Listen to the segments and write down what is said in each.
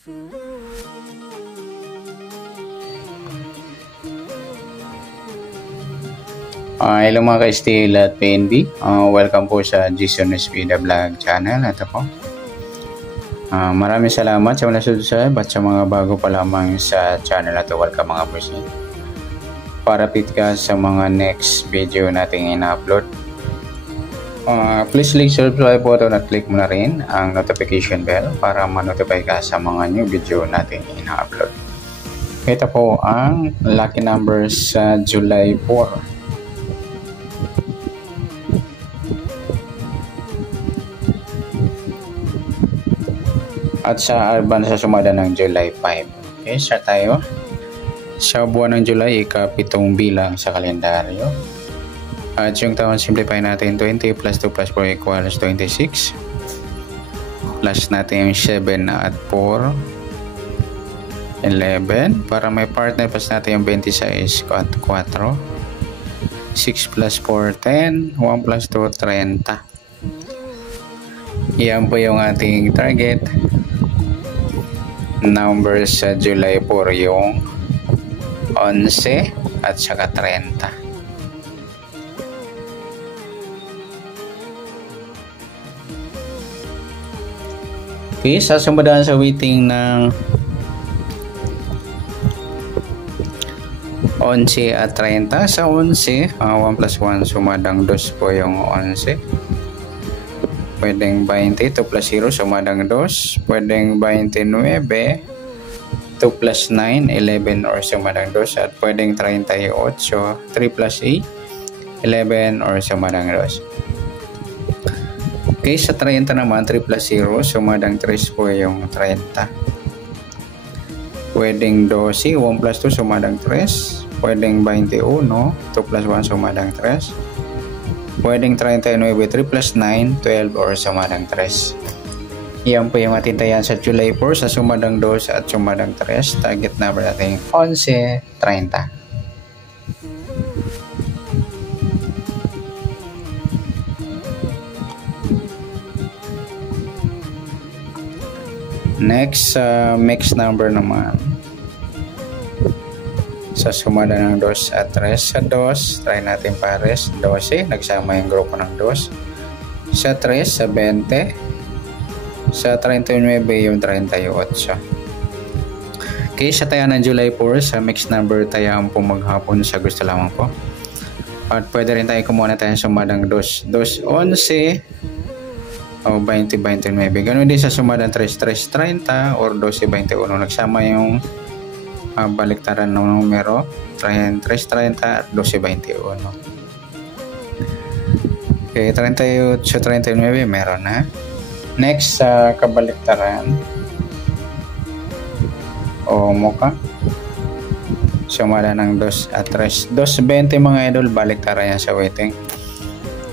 Hello mga ka-STL at PNB. Welcome po sa Jason Espida Vlog channel. Ito po. Maraming salamat sa mga subscribe at sa mga bago pa lamang sa channel na ito. Welcome mga boss. Para update ka sa mga next video nating ina-upload. Please click subscribe button at click mo na rin ang notification bell para ma-notify ka sa mga new video nating ina-upload. Ito po ang lucky numbers sa July 4. At sa Urban sa sumada ng July 5. Okay, start tayo. Sa buwan ng July, ika-7 bilang sa kalendaryo. At yung taon, simplify natin 20 plus 2 plus 4 equals 26. Plus natin yung 7 at 4. 11. Para may partner, plus natin yung 26 at 4. 6 plus 4, 10. 1 plus 2, 30. Yan po yung ating target. Numbers sa July 4 yung 11 at saka 30. Okay, sasumadahan sa waiting ng 11 at 30. Sa 11, 1 plus 1 sumadang 2 po yung 11. Pwedeng 20, 2 plus 0, sumadang 2. Pwedeng 29, 2 plus 9, 11 or sumadang 2. At pwedeng 38, 3 plus 8, 11 or sumadang 2. Okay, sa 30 naman, 3 plus 0, sumadang 3 po yung 30. Pwedeng 12, 1 plus 2, sumadang 3. Pwedeng 21, 2 plus 1, sumadang 3. Pwedeng 39, 3 plus 9, 12 or sumadang 3. Yan po yung atintayan sa July 4 sa sumadang 2 at sumadang 3. Target number natin 11, 30. Next, mixed number naman. Sa sumada ng 2 at 3. Sa 2, try natin pares. 12, nagsama yung grupo ng 2. Sa 3, sa 20. Sa 39, yung 38. Okay, sa taya ng July 4, sa mixed number tayaan po maghapon sa gusto lamang po. At pwede rin tayo kumuha na tayo sa sumadang 2. 2, 11. O 20, 29. Ganun din sa sumadang 3, 3, 30 or 12, 21. Nagsama yung baliktaran ng numero 3, 30 at 12, 21. Okay, 38, 39 meron na. Next sa kabaliktaran o muka, sumada ng 2 at 3. 2, 20 mga idol, baliktaran yan sa waiting.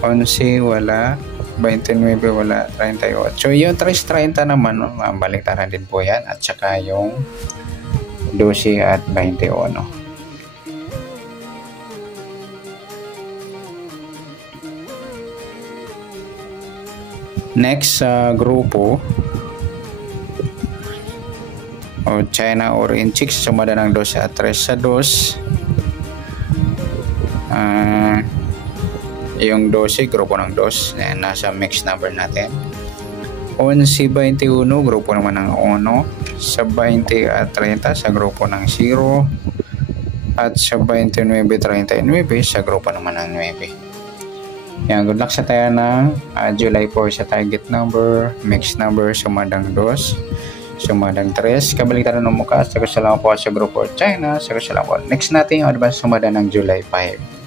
11 wala, 29 wala, 38. So yung 3, 30 naman, baliktaran din po yan. At saka yung 12 at 21. Next sa grupo o China Orange Chicks, sumada ng 2 at 3. Sa 2, yung 12, grupo ng 2. Nasa mixed number natin. 11, 21, grupo naman ng 1. Sa 20 at 30, sa grupo ng 0. At sa 29, 39, sa grupo naman ng 9. Yan, good luck sa tayo ng July 4 sa target number, mixed number, sumadang 2, sumadang 3. Kabaliktaran ng mukha, sa gusto lang po sa grupo China, sa gusto lang po. Next natin yung advance sumada ng July 5.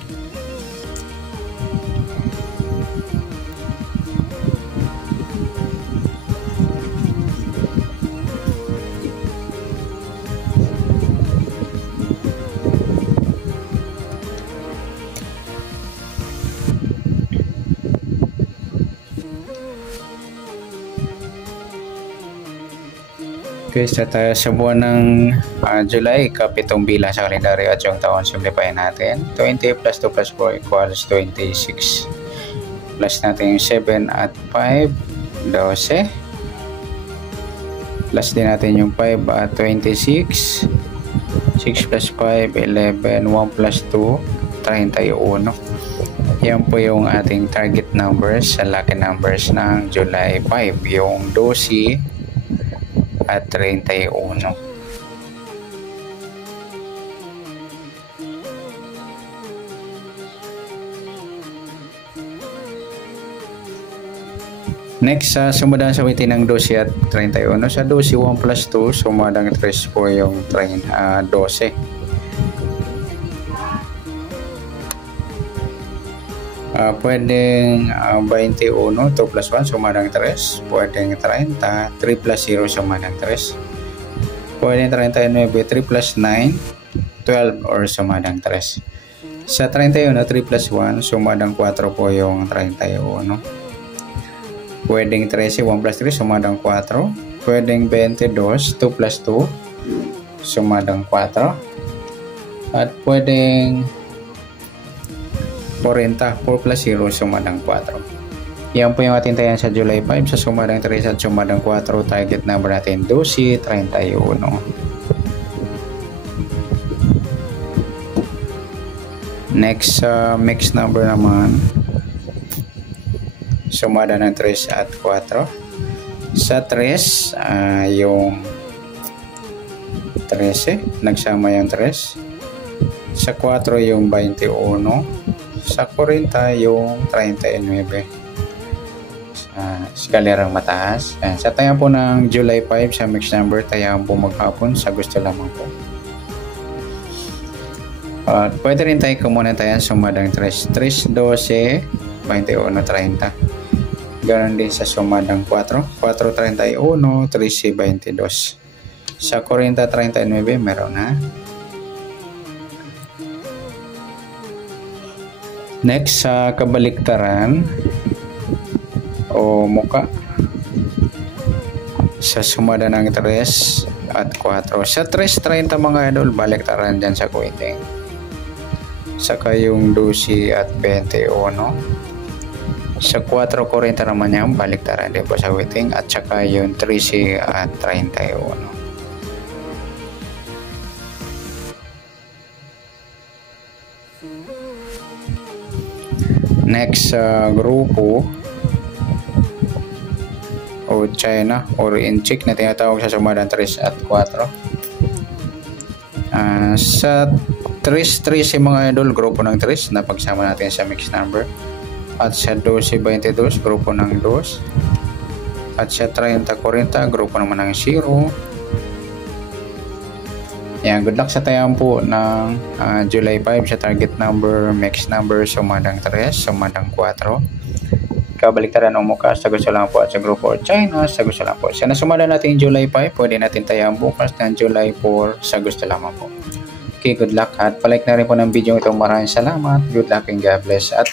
Okay, start tayo sa buwan ng July, ika-7 bilang sa kalendaryo at yung taon, simplify natin. 20 plus 2 plus 4 equals 26. Plus natin yung 7 at 5, 12. Plus din natin yung 5 at 26. 6 plus 5, 11. 1 plus 2, 31. Yan po yung ating target numbers sa lucky numbers ng July 5. Yung 12 at 31. Next, sumadang sa waiting ng 12 at 31. Sa 12, 1 plus 2, sumadang 3 po yung 12. Pwedeng 21, 2 plus 1, sumadang 3. Pwedeng 30, 3 plus 0, sumadang 3. Pwedeng 39, 3 plus 9, 12 or sumadang 3. Sa 31, 3 plus 1, sumadang 4 po yung 31. Pwedeng 13, 1 plus 3, sumadang 4. Pwedeng 22, 2 plus 2, sumadang 4. At pwedeng 40, 4 plus 0, sumadang 4. Yan po yung ating tayan sa July 5 sa sumadang 3 at sumadang 4. Target number natin 12, 31. Next, mix number naman. Sumada ng 3 at 4. Sa 3, yung 13, nagsama yung 3. Sa 4, yung 21. Sa 40, yung 39. Skalerang mataas. Sa tayan po ng July 5 sa mix number, tayan po maghapon sa gusto lamang po. Pwede rin tayo kumunan tayo sumadang 3. 3, 12, 21, 30. Ganon din sa sumadang 4. 4, 31, 13, 22. Sa 40, 39, meron na. Next, sa kabaliktaran o muka. Sa sumada ng 3 at 4. Sa 3.30 mga idol, baliktaran dyan sa kuiting. Saka yung 12 at 21. Sa 4.40 naman yan, baliktaran din po sa waiting. At saka yung 13 at 31. Next, grupo o China or inchik na tinatawag sa sumadang 3 at 4. Sa 3 mga idol, grupo ng 3 na pagsama natin sa mix number. At sa 12-22, grupo ng 2. At sa 30-40, grupo naman ng 0. Yan, good luck sa tayan po ng July 5 sa target number, mix number, sumadang 3, sumadang 4. Kabaliktaran ng muka, sa gusto lang po, at sa grupo China, sa gusto lang po. Sana sumada natin July 5, pwede natin tayan bukas ng July 4, sa gusto lamang po. Okay, good luck at palike na rin po ng video ito. Maraming salamat. Good luck and God bless. At